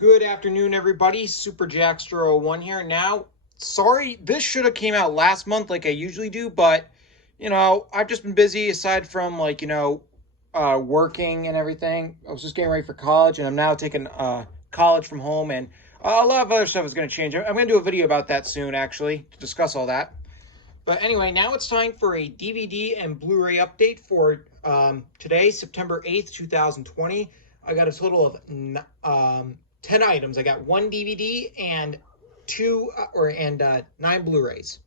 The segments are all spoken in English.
Good afternoon, everybody. Super Jackster01 here. Now, sorry, this should have came out last month like I usually do, but, I've just been busy aside from, working and everything. I was just getting ready for college, and I'm now taking college from home, and a lot of other stuff is going to change. I'm going to do a video about that soon, actually, to discuss all that. But anyway, now it's time for a DVD and Blu-ray update for today, September 8th, 2020. I got a total of 10 items. I got one DVD and 9 Blu-rays.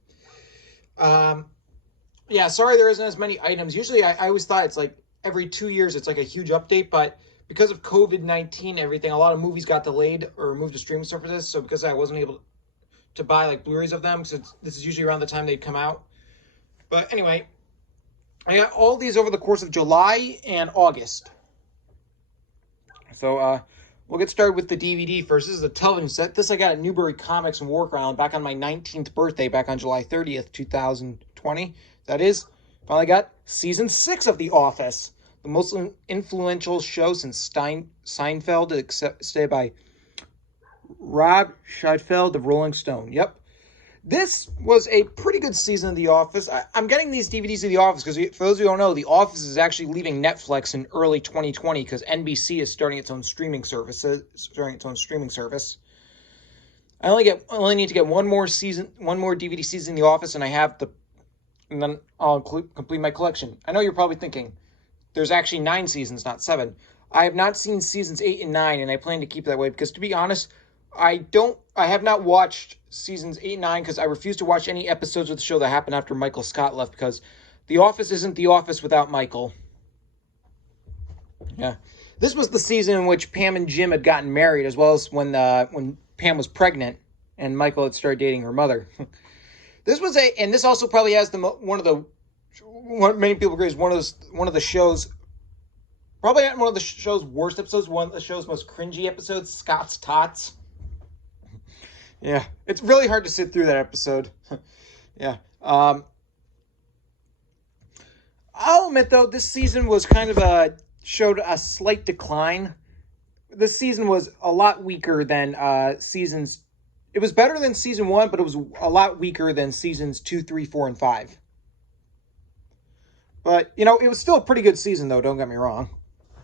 Yeah, sorry there isn't as many items. Usually I always thought it's like every 2 years it's like a huge update, but because of COVID-19 everything, a lot of movies got delayed or moved to streaming services, so because I wasn't able to buy like Blu-rays of them, because this is usually around the time they'd come out. But anyway, I got all these over the course of July and August. So we'll get started with the DVD first. This is a television set. This I got at Newbury Comics and Work Island back on my 19th birthday, back on July 30th, 2020. That is, finally got season 6 of The Office, the most influential show since Seinfeld, except by Rob Scheidfeld of Rolling Stone. Yep. This was a pretty good season of The Office. I'm getting these DVDs of The Office because, for those of you who don't know, The Office is actually leaving Netflix in early 2020 because NBC is starting its own streaming service. I only need to get one more DVD season of The Office, and and then I'll complete my collection. I know you're probably thinking, there's actually 9 seasons, not 7. I have not seen seasons 8 and 9, and I plan to keep it that way because, to be honest, I have not watched seasons 8 and 9 because I refuse to watch any episodes of the show that happened after Michael Scott left, because The Office isn't The Office without Michael. Yeah. This was the season in which Pam and Jim had gotten married, as well as when Pam was pregnant and Michael had started dating her mother. And this also probably has many people agree is one of the show's, probably not one of the show's worst episodes, one of the show's most cringy episodes, Scott's Tots. Yeah, it's really hard to sit through that episode. Yeah. I'll admit, though, this season was showed a slight decline. This season was a lot weaker than seasons. It was better than season 1, but it was a lot weaker than seasons 2, 3, 4, and 5. But, it was still a pretty good season, though, don't get me wrong.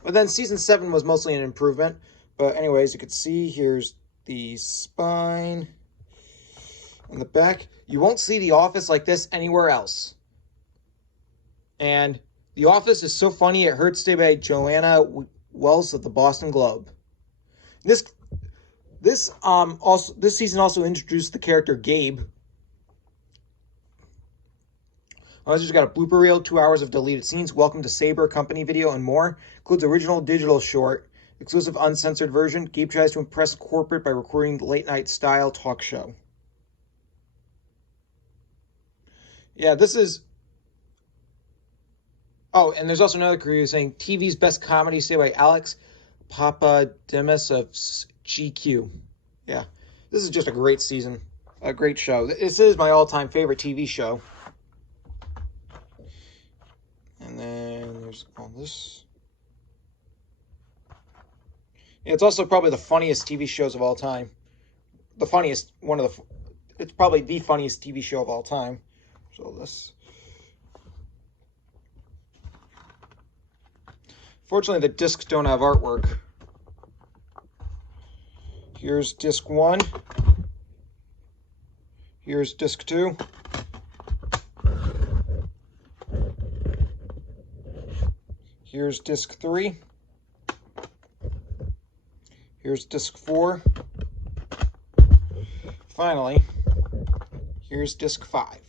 But then season 7 was mostly an improvement. But anyways, you can see here's the spine on the back. You won't see The Office like this anywhere else. And The Office is so funny it hurts, today by Joanna Wells of the Boston Globe. This season also introduced the character Gabe. I just got a blooper reel, 2 hours of deleted scenes, welcome to Saber company video, and more. Includes original digital short, exclusive uncensored version. Gabe tries to impress corporate by recording the late night style talk show. Yeah, this is... Oh, and there's also another review saying TV's best comedy, say by Alex Papademis of GQ. Yeah, this is just a great season, a great show. This is my all-time favorite TV show. And then there's all this. Yeah, it's also probably the funniest TV shows of all time. It's probably the funniest TV show of all time. So this. Fortunately, the discs don't have artwork. Here's disc 1. Here's disc 2. Here's disc 3. Here's disc 4. Finally, here's disc 5.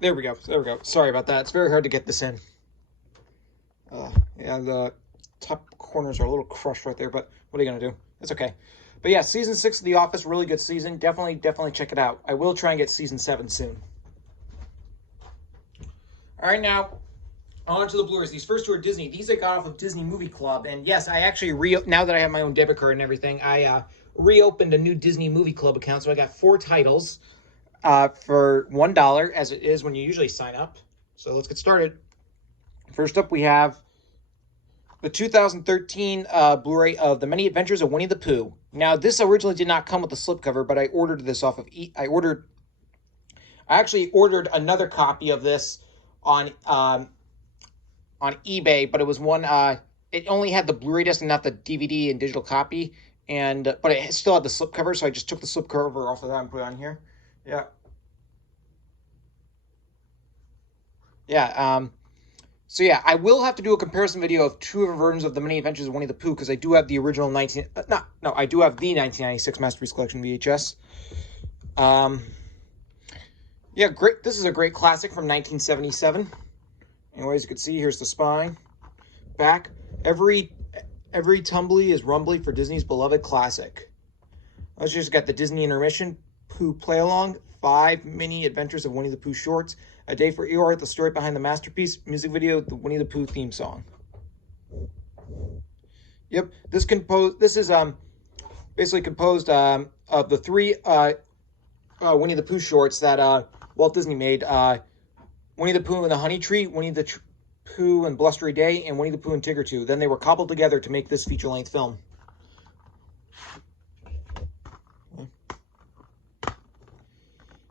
There we go. Sorry about that. It's very hard to get this in. Yeah, the top corners are a little crushed right there, but what are you going to do? It's okay. But yeah, season 6 of The Office, really good season. Definitely check it out. I will try and get season 7 soon. All right, now on to the Blu-rays. These first two are Disney. These I got off of Disney Movie Club. And yes, I actually, now that I have my own debit card and everything, I reopened a new Disney Movie Club account. So I got 4 titles for $1, as it is when you usually sign up. So let's get started. First up, we have the 2013 Blu-ray of The Many Adventures of Winnie the Pooh. Now, this originally did not come with the slipcover, but I ordered this off of I actually ordered another copy of this on eBay, but it was one. It only had the Blu-ray disc and not the DVD and digital copy, but it still had the slipcover, so I just took the slipcover off of that and put it on here. Yeah. Yeah. So yeah, I will have to do a comparison video of 2 different versions of The Many Adventures of Winnie the Pooh, because I do have the original I do have the 1996 Masterpiece Collection VHS. Yeah, great. This is a great classic from 1977. Anyways, you can see here's the spine, back. Every tumbly is rumbly for Disney's beloved classic. Let's just got the Disney intermission, Pooh play along, 5 mini adventures of Winnie the Pooh shorts, a day for Eeyore, the story behind the masterpiece, music video, the Winnie the Pooh theme song. Yep, this is basically composed of the 3 Winnie the Pooh shorts that Walt Disney made. Winnie the Pooh and the Honey Tree, Winnie the Pooh and Blustery Day, and Winnie the Pooh and Tigger 2. Then they were cobbled together to make this feature-length film.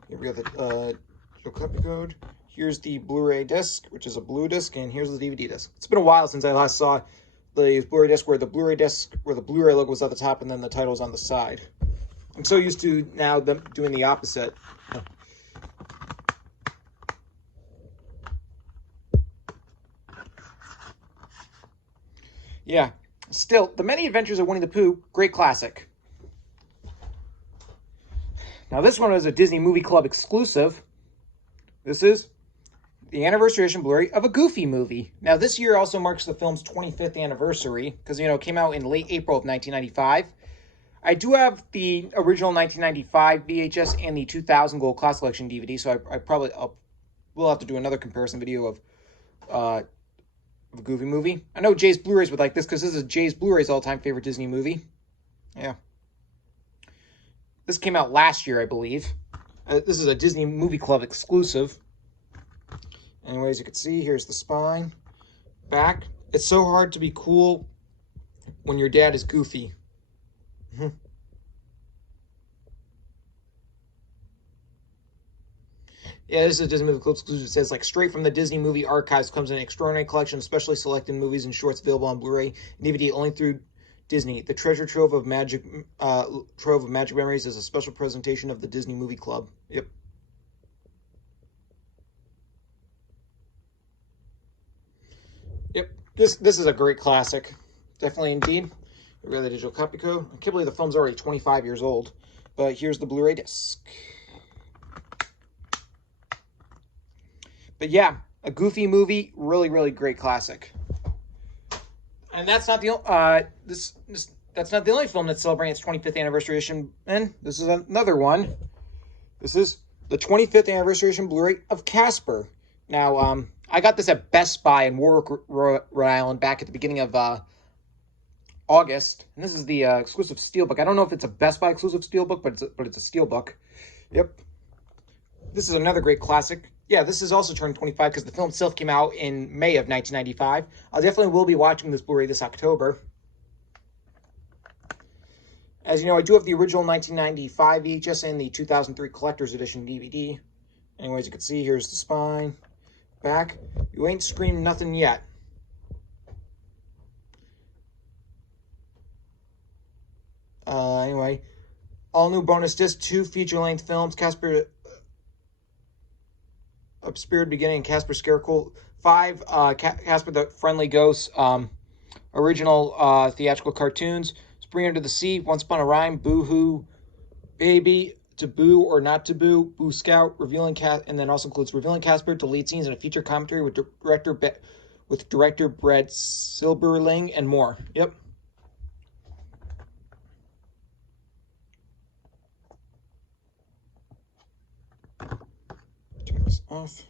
Here we got the copy code. Here's the Blu-ray disc, which is a blue disc, and here's the DVD disc. It's been a while since I last saw the Blu-ray disc where the Blu-ray logo was at the top and then the title was on the side. I'm so used to now them doing the opposite. Yeah, still, The Many Adventures of Winnie the Pooh, great classic. Now this one is a Disney Movie Club exclusive. This is the anniversary edition Blu-ray of a Goofy movie. Now this year also marks the film's 25th anniversary, because, it came out in late April of 1995. I do have the original 1995 VHS and the 2000 Gold Class Collection DVD, so we'll have to do another comparison video of a Goofy movie. I know Jay's Blu-rays would like this, because this is Jay's Blu-rays all-time favorite Disney movie. Yeah. This came out last year, I believe. This is a Disney Movie Club exclusive. Anyways, you can see, here's the spine. Back. It's so hard to be cool when your dad is goofy. Yeah, this is a Disney Movie Club exclusive. It says, straight from the Disney Movie Archives comes an extraordinary collection of specially selected movies and shorts available on Blu-ray and DVD only through Disney. The treasure trove of magic memories is a special presentation of the Disney Movie Club. Yep. Yep. This is a great classic. Definitely indeed. We got the digital copy code. I can't believe the film's already 25 years old. But here's the Blu-ray disc. But yeah, a Goofy movie, really great classic. And that's not the that's not the only film that's celebrating its 25th anniversary edition. And this is another one. This is the 25th anniversary edition Blu-ray of Casper. Now, I got this at Best Buy in Warwick, Rhode Island, back at the beginning of August. And this is the exclusive steelbook. I don't know if it's a Best Buy exclusive steelbook, but it's a steelbook. Yep. This is another great classic. Yeah, this is also turning 25 because the film itself came out in May of 1995. I definitely will be watching this Blu-ray this October. As you know, I do have the original 1995 VHS and the 2003 Collector's Edition DVD. Anyways, you can see, here's the spine. Back. You ain't screamed nothing yet. Anyway, all new bonus disc, 2 feature-length films, Casper Spirited Beginning and Casper Scarecrow, 5 Casper the Friendly Ghost original theatrical cartoons, Spring Under the Sea, Once Upon a Rhyme, Boo Hoo Baby, Taboo or Not Taboo, Boo Scout, and then also includes revealing Casper, deleted scenes, and a feature commentary with director with director Brett Silberling and more. Yep. Turn this off.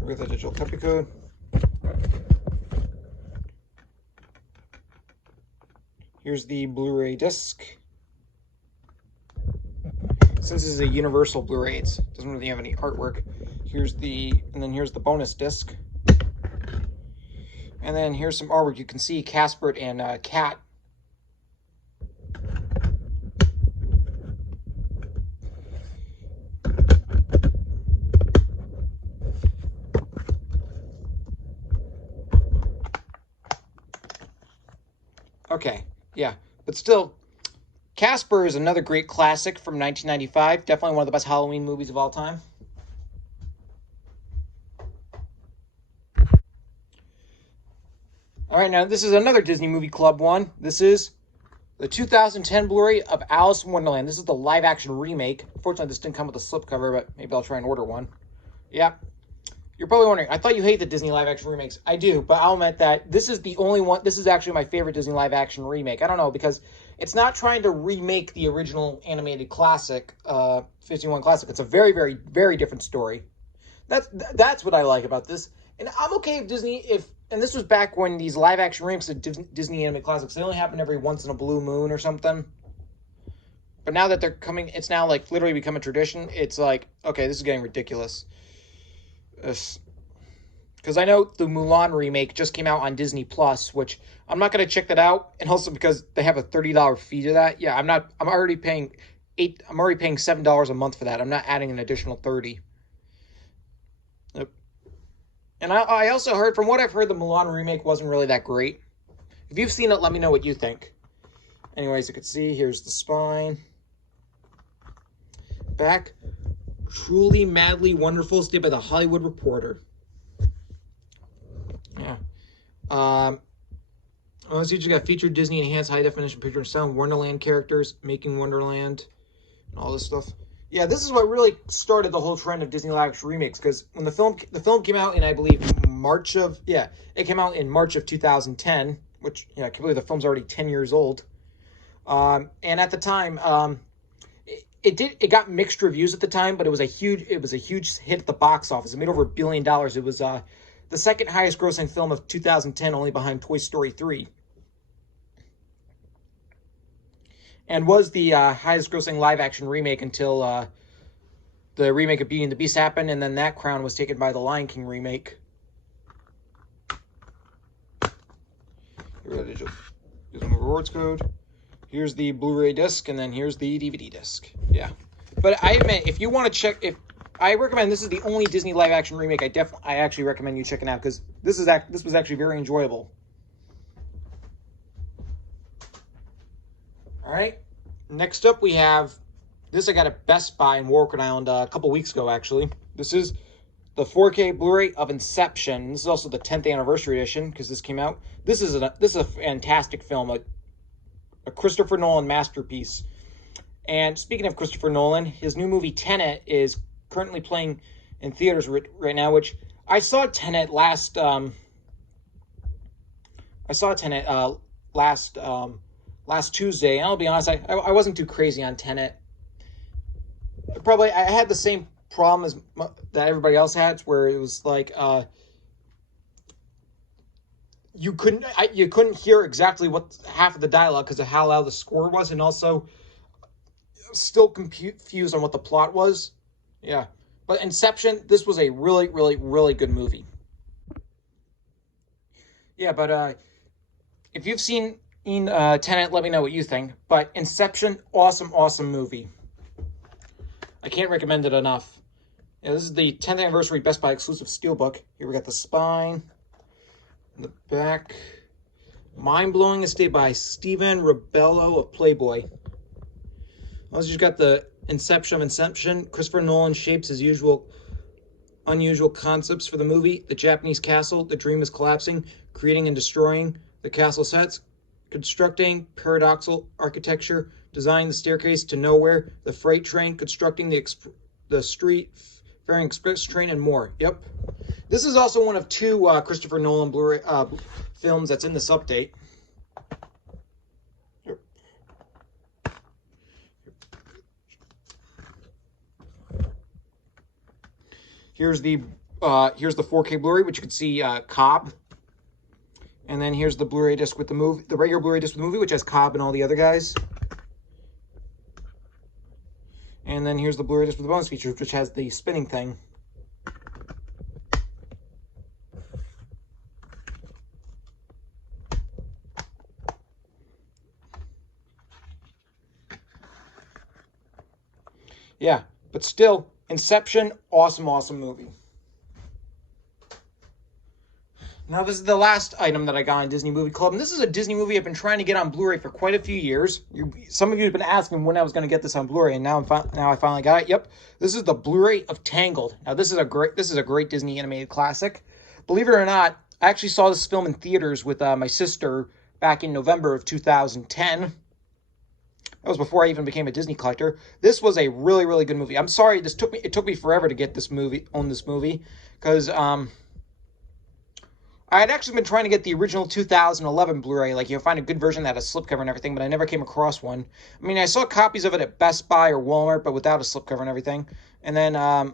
We got the digital copy code. Here's the Blu-ray disc. Since this is a universal Blu-ray, it doesn't really have any artwork. Here's the bonus disc. And then here's some artwork. You can see Casper and Cat. Okay, yeah, but still, Casper is another great classic from 1995. Definitely one of the best Halloween movies of all time. All right, now this is another Disney Movie Club one. This is the 2010 Blu-ray of Alice in Wonderland. This is the live-action remake. Unfortunately, this didn't come with a slipcover, but maybe I'll try and order one. Yeah. You're probably wondering, I thought you hate the Disney live-action remakes. I do, but I'll admit that this is the only one. This is actually my favorite Disney live-action remake. I don't know, because it's not trying to remake the original animated classic, 51 classic. It's a very, very, very different story. That's what I like about this. And I'm okay if Disney, and this was back when these live-action remakes of Disney animated classics, they only happen every once in a blue moon or something. But now that they're coming, it's now like literally become a tradition. It's like, okay, this is getting ridiculous. Because I know the Mulan remake just came out on Disney Plus, which I'm not going to check that out, and also because they have a $30 fee to that. Yeah, I'm already paying $7 a month for that. I'm not adding an additional $30. Yep. And I also heard, from what I've heard, the Mulan remake wasn't really that great. If you've seen it, let me know what you think. Anyways, you can see here's the spine. Back. Truly, madly wonderful, stated by the Hollywood Reporter. Yeah. So you just got featured Disney enhanced high definition picture and sound, Wonderland characters, making Wonderland, and all this stuff. Yeah, this is what really started the whole trend of Disney live action remakes. Because when the film came out in, I believe, it came out in March of 2010, which, yeah, I can't believe the film's already 10 years old. And at the time, it got mixed reviews at the time, but it was a huge hit at the box office. It made over $1 billion. It was the second highest grossing film of 2010, only behind Toy Story 3. And was the highest grossing live action remake until the remake of Beauty and the Beast happened, and then that crown was taken by the Lion King remake. Here we go, digital rewards code. Here's the Blu-ray disc, and then here's the DVD disc. Yeah. But I admit, if you want to check, I recommend, this is the only Disney live-action remake I actually recommend you checking out, because this was actually very enjoyable. All right. Next up, we have this. I got at Best Buy in Warwick Island a couple weeks ago, actually. This is the 4K Blu-ray of Inception. This is also the 10th anniversary edition, because this came out. This is a fantastic film. A Christopher Nolan masterpiece. And speaking of Christopher Nolan, his new movie Tenet is currently playing in theaters right now, which I saw Tenet last Tuesday, and I'll be honest, I wasn't too crazy on Tenet. I had the same problem as that everybody else had, where it was like you couldn't hear exactly what half of the dialogue because of how loud the score was, and also still confused on what the plot was. Yeah, but Inception, this was a really, really, really good movie. Yeah, but if you've seen Tenet, let me know what you think. But Inception, awesome movie. I can't recommend it enough. Yeah, this is the 10th anniversary Best Buy exclusive steelbook. Here we got the spine. The back, mind-blowing estate by Steven Rebello of Playboy. Also, just got the Inception of Inception. Christopher Nolan shapes his unusual concepts for the movie. The Japanese castle, the dream is collapsing, creating and destroying the castle sets, constructing paradoxical architecture, designing the staircase to nowhere, the freight train, constructing the street, Fairing Express Train, and more. Yep. This is also one of 2 Christopher Nolan Blu-ray films that's in this update. Yep. Here's the 4K Blu-ray, which you can see Cobb. And then here's the Blu-ray disc with the movie, the regular Blu-ray disc with the movie, which has Cobb and all the other guys. And then here's the Blu-ray disc with the bonus features, which has the spinning thing. Yeah, but still, Inception, awesome movie. Now, this is the last item that I got on Disney Movie Club, and this is a Disney movie I've been trying to get on Blu-ray for quite a few years. Some of you have been asking when I was going to get this on Blu-ray, and now I finally got it. Yep, this is the Blu-ray of Tangled. Now, this is a great Disney animated classic. Believe it or not, I actually saw this film in theaters with my sister back in November of 2010. That was before I even became a Disney collector. This was a really good movie. I'm sorry, it took me forever to get this movie, because I had actually been trying to get the original 2011 Blu-ray, like, find a good version that had a slipcover and everything, but I never came across one. I mean, I saw copies of it at Best Buy or Walmart, but without a slipcover and everything. And then, yeah,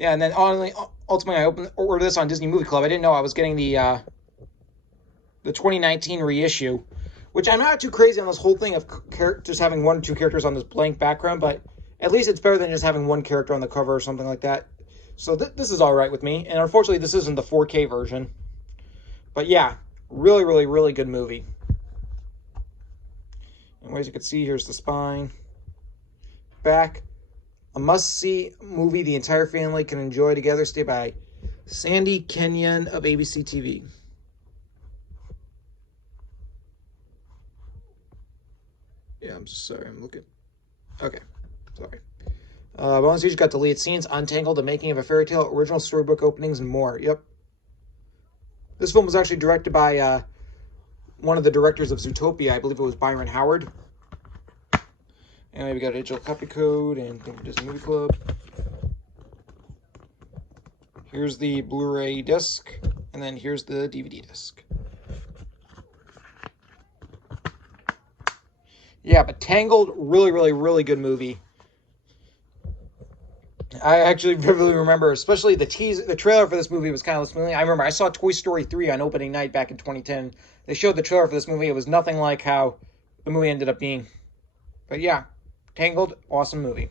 and then ultimately I ordered this on Disney Movie Club. I didn't know I was getting the 2019 reissue, which I'm not too crazy on this whole thing of just having 1 or 2 characters on this blank background, but at least it's better than just having 1 character on the cover or something like that. So this is all right with me. And unfortunately, this isn't the 4K version. But yeah, really good movie. And as you can see, here's the spine. Back. A must-see movie the entire family can enjoy together. Stay by Sandy Kenyon of ABC TV. Yeah, I'm sorry. I'm looking. Okay. Sorry. Bonus features got deleted scenes, Untangled, The Making of a Fairy Tale, original storybook openings, and more. Yep. This film was actually directed by one of the directors of Zootopia. I believe it was Byron Howard. And we got a digital copy code and Think of Disney Movie Club. Here's the Blu-ray disc, and then here's the DVD disc. Yeah, but Tangled, really good movie. I actually vividly remember, especially the trailer for this movie was kind of misleading. I remember I saw Toy Story 3 on opening night back in 2010. They showed the trailer for this movie. It was nothing like how the movie ended up being. But yeah, Tangled, awesome movie.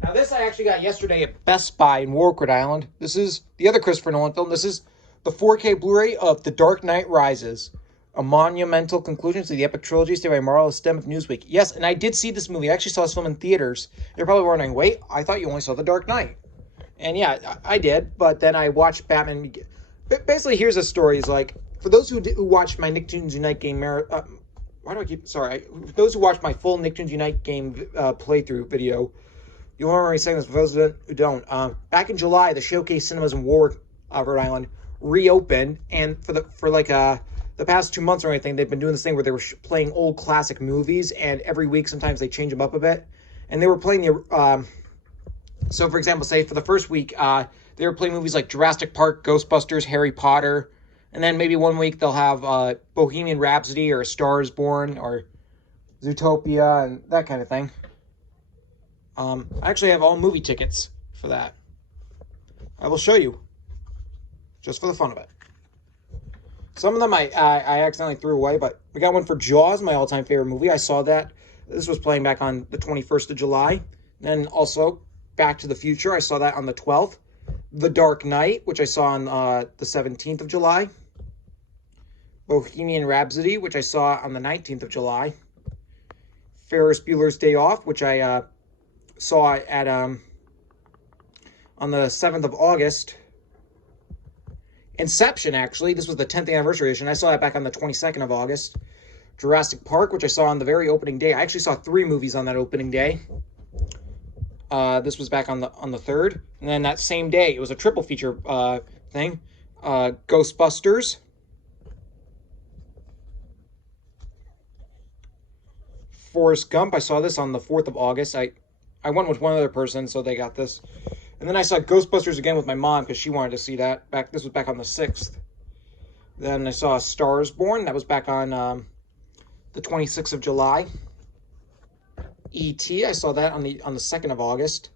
Now this I actually got yesterday at Best Buy in Warwick, Rhode Island. This is the other Christopher Nolan film. This is the 4K Blu-ray of The Dark Knight Rises. A monumental conclusion to the epic trilogy stated by Marla Stem of Newsweek. Yes, and I did see this movie. I actually saw this film in theaters. You're probably wondering, wait, I thought you only saw The Dark Knight. And yeah, I did, but then I watched Batman. Basically, here's the story. It's like, for those who watched my Nicktoons Unite game for those who watched my full Nicktoons Unite game playthrough video, you'll remember me saying this. For those who don't, back in July, the Showcase Cinemas in Warwick, Rhode Island, reopened, and for the past 2 months or anything, they've been doing this thing where they were playing old classic movies, and every week sometimes they change them up a bit. And they were playing so for example, say for the first week, they were playing movies like Jurassic Park, Ghostbusters, Harry Potter, and then maybe one week they'll have Bohemian Rhapsody or A Star is Born or Zootopia and that kind of thing. I actually have all movie tickets for that. I will show you, just for the fun of it. Some of them I accidentally threw away, but we got one for Jaws, my all-time favorite movie. I saw that. This was playing back on the 21st of July. Then also Back to the Future. I saw that on the 12th. The Dark Knight, which I saw on the 17th of July. Bohemian Rhapsody, which I saw on the 19th of July. Ferris Bueller's Day Off, which I saw at on the 7th of August. Inception, actually. This was the 10th anniversary edition. I saw that back on the 22nd of August. Jurassic Park, which I saw on the very opening day. I actually saw 3 movies on that opening day. This was back on the 3rd. And then that same day, it was a triple feature thing. Ghostbusters. Forrest Gump. I saw this on the 4th of August. I went with one other person, so they got this. And then I saw Ghostbusters again with my mom because she wanted to see that. This was back on the 6th. Then I saw Stars Born. That was back on the 26th of July. E.T. I saw that on the 2nd of August.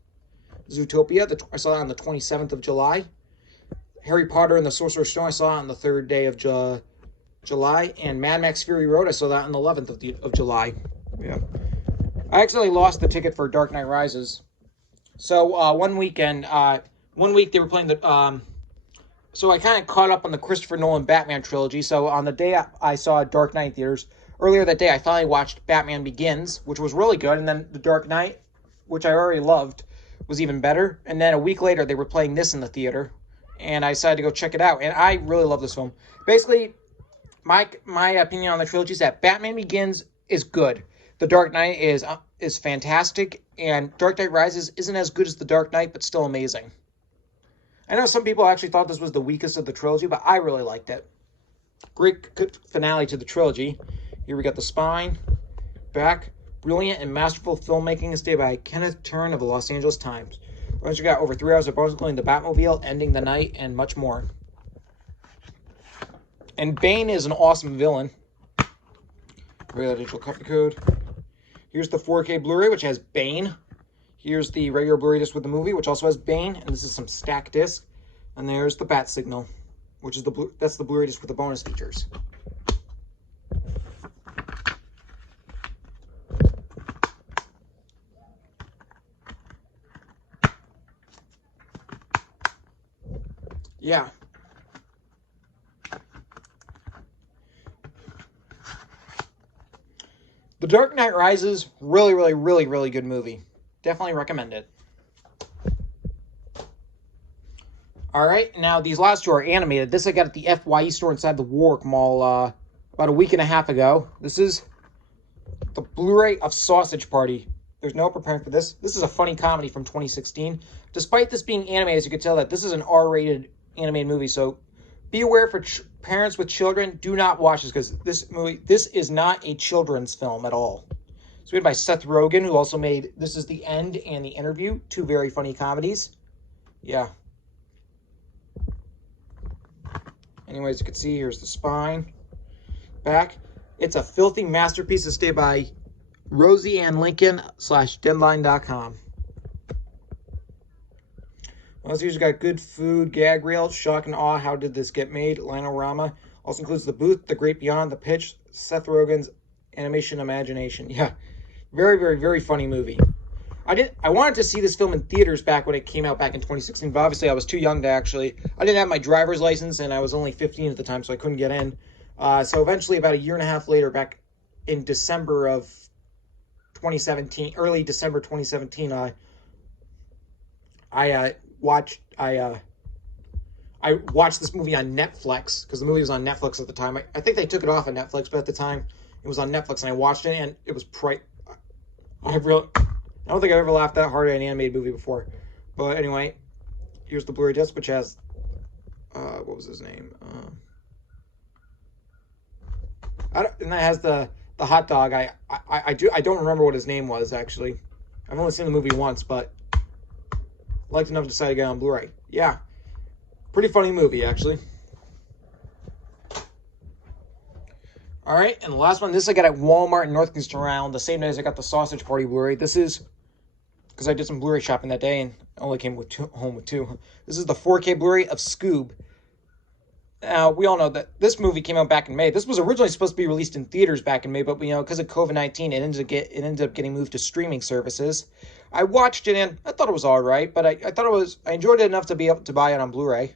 Zootopia. I saw that on the 27th of July. Harry Potter and the Sorcerer's Stone. I saw it on the 3rd day of July. And Mad Max Fury Road. I saw that on the 11th of July. Yeah. I actually lost the ticket for Dark Knight Rises. So one week they were playing the. So I kind of caught up on the Christopher Nolan Batman trilogy. So on the day I saw Dark Knight in theaters, earlier that day I finally watched Batman Begins, which was really good, and then The Dark Knight, which I already loved, was even better. And then a week later they were playing this in the theater, and I decided to go check it out. And I really love this film. Basically, my opinion on the trilogy is that Batman Begins is good. The Dark Knight is fantastic, and Dark Knight Rises isn't as good as The Dark Knight, but still amazing. I know some people actually thought this was the weakest of the trilogy, but I really liked it. Great finale to the trilogy. Here we got the spine, back. Brilliant and masterful filmmaking is stated by Kenneth Turan of the Los Angeles Times. We got over 3 hours of bonus, including the Batmobile, ending the night, and much more. And Bane is an awesome villain. Regular digital copy code. Here's the 4K Blu-ray, which has Bane. Here's the regular Blu-ray disc with the movie, which also has Bane, and this is some stacked disc. And there's the Bat Signal, which is that's the Blu-ray disc with the bonus features. Yeah. The Dark Knight Rises, really, really, really, really good movie. Definitely recommend it. Alright, now these last two are animated. This I got at the FYE store inside the Warwick Mall about a week and a half ago. This is the Blu-ray of Sausage Party. There's no preparing for this. This is a funny comedy from 2016. Despite this being animated, as you can tell that this is an R-rated animated movie, so be aware for parents with children, do not watch this because this is not a children's film at all. It's made by Seth Rogen, who also made This Is the End and The Interview, two very funny comedies. Yeah. Anyways, you can see here's the spine, back. It's a filthy masterpiece. It's stated by Rosie Ann Lincoln /Deadline.com. Also, here's got good food, gag reel, shock and awe. How did this get made? Linorama. Also includes The Booth, The Great Beyond, The Pitch, Seth Rogen's Animation Imagination. Yeah, very, very, very funny movie. I wanted to see this film in theaters back when it came out back in 2016, but obviously I was too young to actually. I didn't have my driver's license, and I was only 15 at the time, so I couldn't get in. So eventually, about a year and a half later, back in December of 2017, early December 2017, I watched this movie on Netflix because the movie was on Netflix at the time. I think they took it off of Netflix, but at the time it was on Netflix, and I watched it, and it was I don't think I've ever laughed that hard at an animated movie before. But anyway, here's the Blu-ray disc, which has what was his name? And that has the hot dog. I don't remember what his name was actually. I've only seen the movie once, but liked enough to decide to get it on Blu-ray. Yeah, pretty funny movie actually. All right, and the last one. This I got at Walmart in North Kingston around the same day as I got the Sausage Party Blu-ray. This is because I did some Blu-ray shopping that day and only came home with two. This is the 4K Blu-ray of Scoob. Now, we all know that this movie came out back in May. This was originally supposed to be released in theaters back in May, but because of COVID-19, it ended up getting moved to streaming services. I watched it and I thought it was all right, but I enjoyed it enough to be able to buy it on Blu-ray.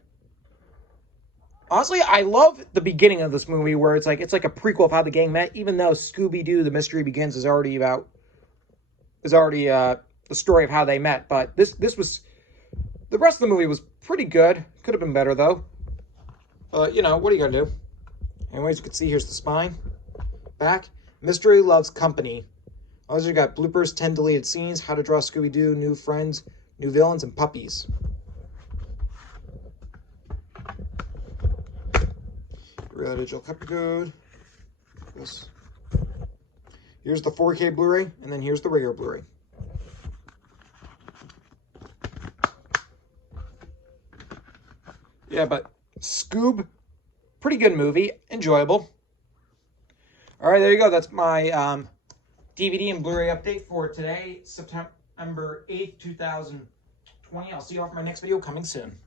Honestly, I love the beginning of this movie where it's like a prequel of how the gang met, even though ScoobyDoo: The Mystery Begins is already the story of how they met. But this was, the rest of the movie was pretty good. Could have been better though. But what are you gonna do? Anyways, you can see here's the spine, back. Mystery loves company. Also, you got bloopers, 10 deleted scenes, how to draw Scooby-Doo, new friends, new villains, and puppies. Real digital copy code. This. Here's the 4K Blu-ray, and then here's the regular Blu-ray. Yeah, but Scoob, pretty good movie, enjoyable. All right, there you go. That's my DVD and Blu-ray update for today, September 8th, 2020. I'll see you all for my next video coming soon.